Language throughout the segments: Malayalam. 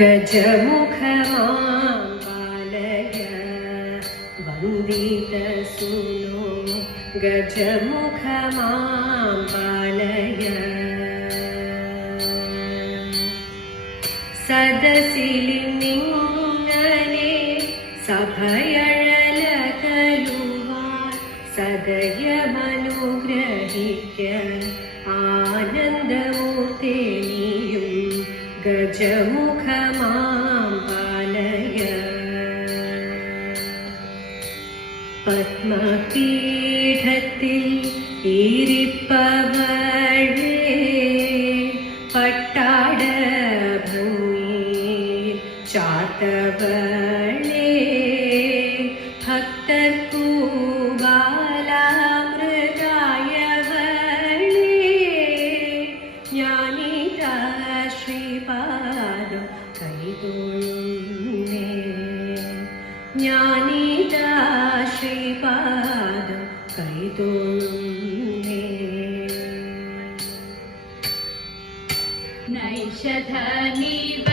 गजमुखमां पालय वन्दितसुनो गजमुखमां पालय സദസിലിന്നിങ്ങനെ സഭയഴലകലുവാൻ സദയമനുഗ്രഹിക്ക ആനന്ദമൂർത്തേനിയും गजमुखमां पालय पद्मपीठतिल् ईरिपवळे पट्टाडभूमि चातवळे वृषधनि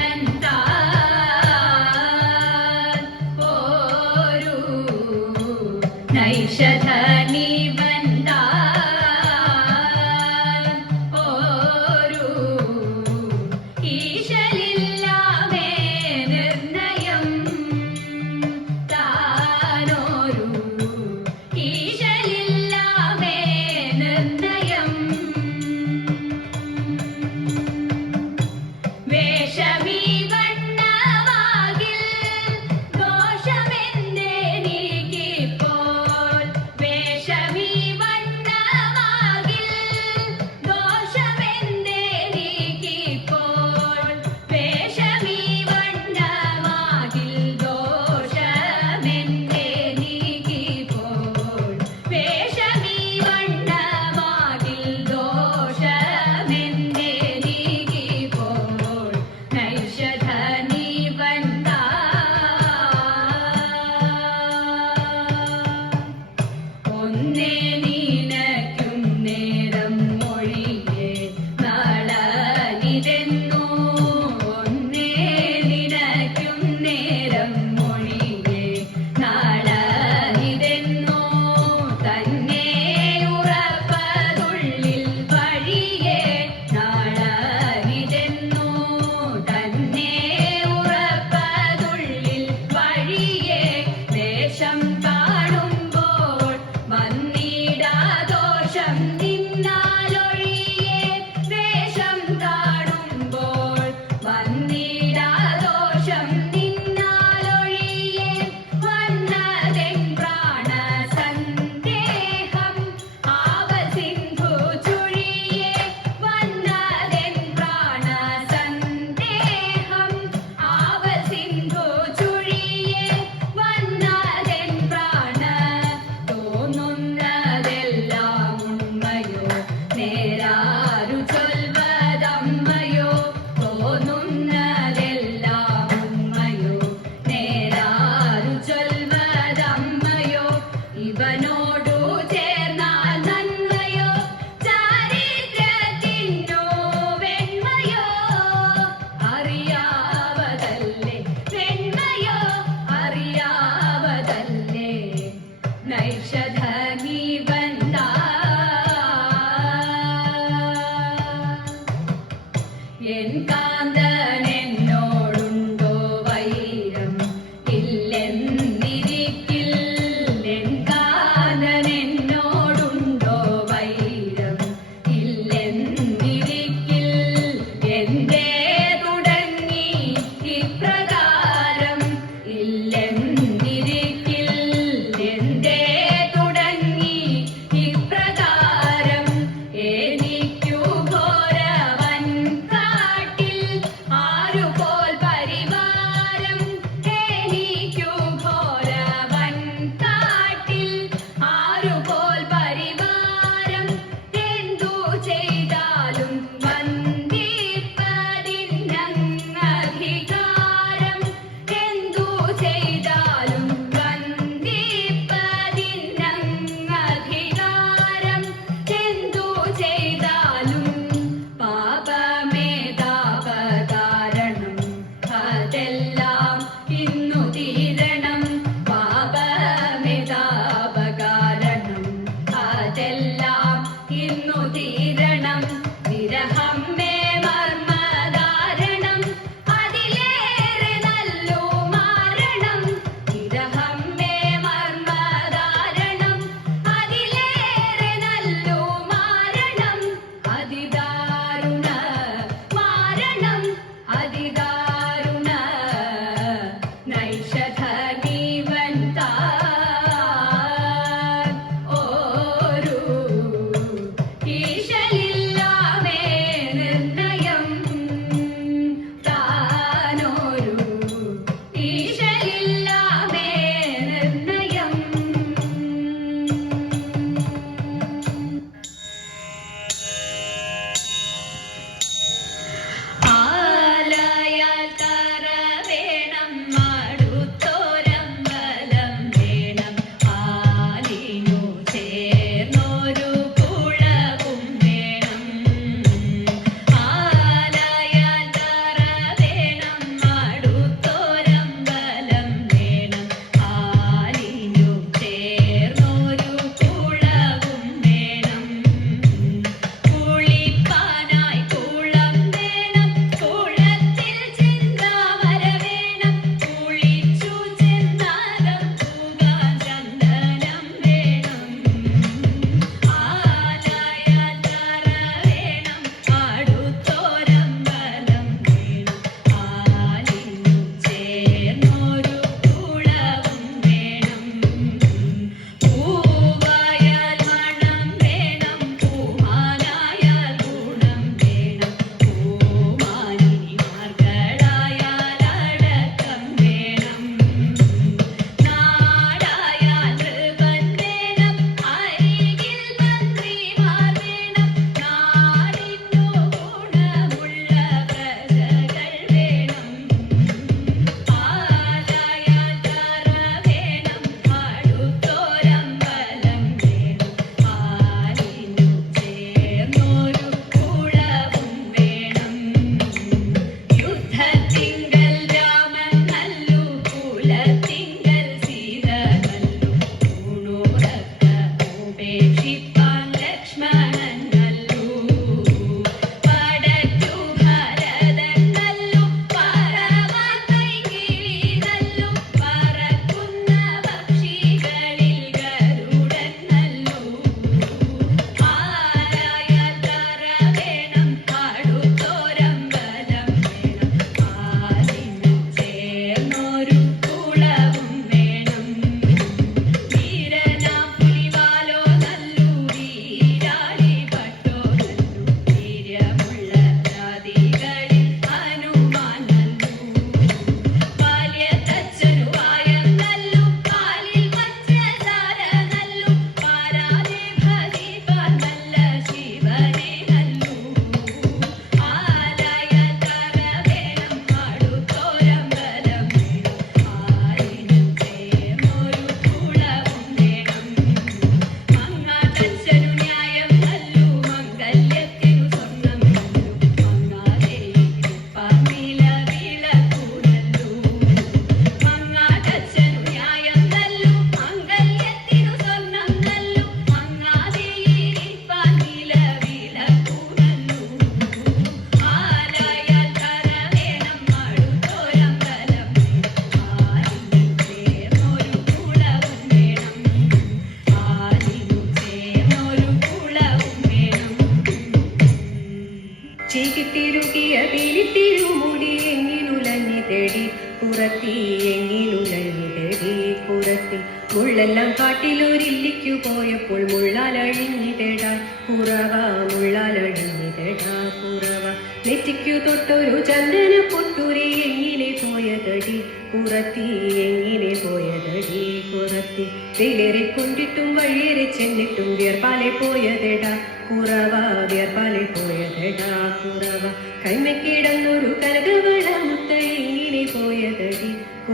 കുറത്തി മുള്ളെല്ലാം കാട്ടിലൊരില്ലിക്കു പോയപ്പോൾ മുള്ളാലഴിഞ്ഞിതടാ കുറവ മുള്ളാലഴിഞ്ഞിതടാ കുറവ. നെറ്റിക്കു തൊട്ടൊരു ചന്ദന പൊട്ടുരി എങ്ങിനെ പോയതടി കുറത്തി എങ്ങിനെ പോയതടി കുറത്തി. വെയിലേറെ കൊണ്ടിട്ടും വഴിയേറെ ചെന്നിട്ടും വിയർപ്പാലെ പോയതെടാ കുറവ വിയർപ്പാലെ പോയതെടാ കുറവ. കൈമക്കിടന്നൊരു കനകവള മുത്ത എങ്ങിനെ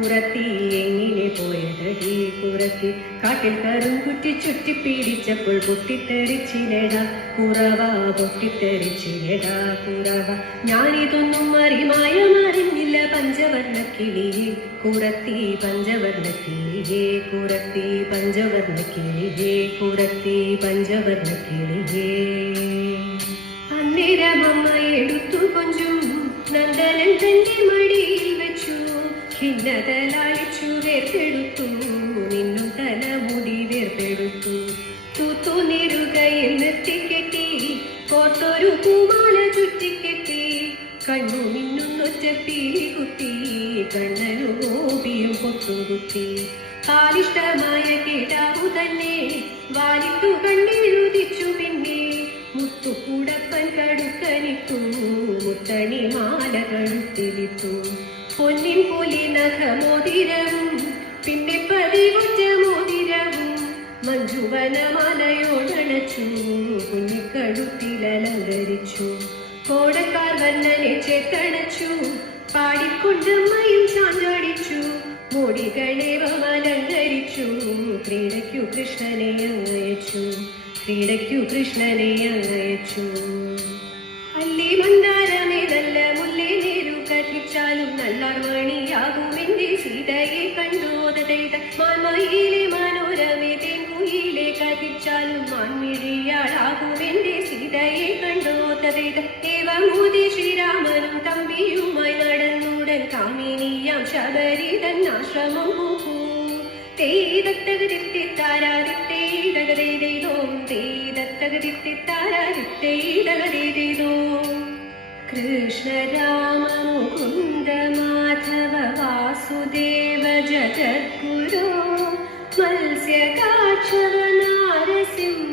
പോയതടി എങ്ങനെ പോയത്? ഈ പുറത്തി കാട്ടിൽ കറും കുറ്റി ചുറ്റി പീഡിച്ചപ്പോൾ പൊട്ടിത്തെറിച്ചിലേടാ കുറവ പൊട്ടിത്തെറിച്ചിലേടാ കുറവ ഞാനിതൊന്നും അറിമായം മറിഞ്ഞില്ല പഞ്ചവർണ കിളിയെ കുറത്തി പഞ്ചവർണ കിളിയെ കുറത്തി പഞ്ചവർണ കിളിയെ കുറത്തി പഞ്ചവർണ കിളിയേ അന്നേരമമ്മ എടുത്തു കൊഞ്ചും നന്ദനൻ തന്റെ മടിയിൽ വെച്ചു ഖിന്നതലാളിച്ചു വേർപെടുത്തു. നിന്നും തലമുടി വേർപെടുത്തു. തൂത്തു നിരുകയിൽ നിർത്തിക്കെട്ടി. കോർത്തൊരു പൂമാല ചുറ്റിക്കെട്ടി. കണ്ണു മിന്നുന്നൊറ്റ പീലി കുത്തി. കണ്ണനു ഗോപിയും പൊത്തുകുത്തി കാലിഷ്ടമായ കിടാവു തന്നെ. വാലിട്ടു കണ്ണെഴുതിച്ചു പിന്നെ. മുത്തുകൂടപ്പൻ കടുക്കനിട്ടു. മുത്തണി മാല കഴുത്തിലിട്ടു പൊന്നിൻ പുലി നഖമോതിരവും പിന്നെ പതിവുറ്റ മോതിരവും മഞ്ജുവനമാലയോടണച്ചു. കുഞ്ഞിക്കഴുത്തിലലങ്കരിച്ചു കോടക്കാർ വന്നനെ ചേർത്തണച്ചു. പാടിക്കൊണ്ടമ്മയും ചാഞ്ചാടിച്ചു. മോടികളേവം അലങ്കരിച്ചു ക്രീഡയ്ക്കു കൃഷ്ണനെ അങ്ങയച്ചു ക്രീഡയ്ക്കു കൃഷ്ണനെ അങ്ങയച്ചു അല്ലി മന്ദാരമേ നല്ല കഥിച്ചാലും നല്ലാർ മണിയാകുമെന്റെ സീതയെ കണ്ടോതൈത മാൻമയിലെ മനോരമേ തേൻകുയിലെ കഥിച്ചാലും മാൻമിഴിയാളാകും എന്റെ സീതയെ കണ്ടോതൈത ദേവമൂതി ശ്രീരാമനും തമ്പിയുമായി നടന്നുടൻ കാമിനിയാം ശബരി തന്നാശ്രമം പോകൂ कृष्णराममुकुन्दमाधव वासुदेव जगद्गुरु मत्स्यकाक्षव नारसिंह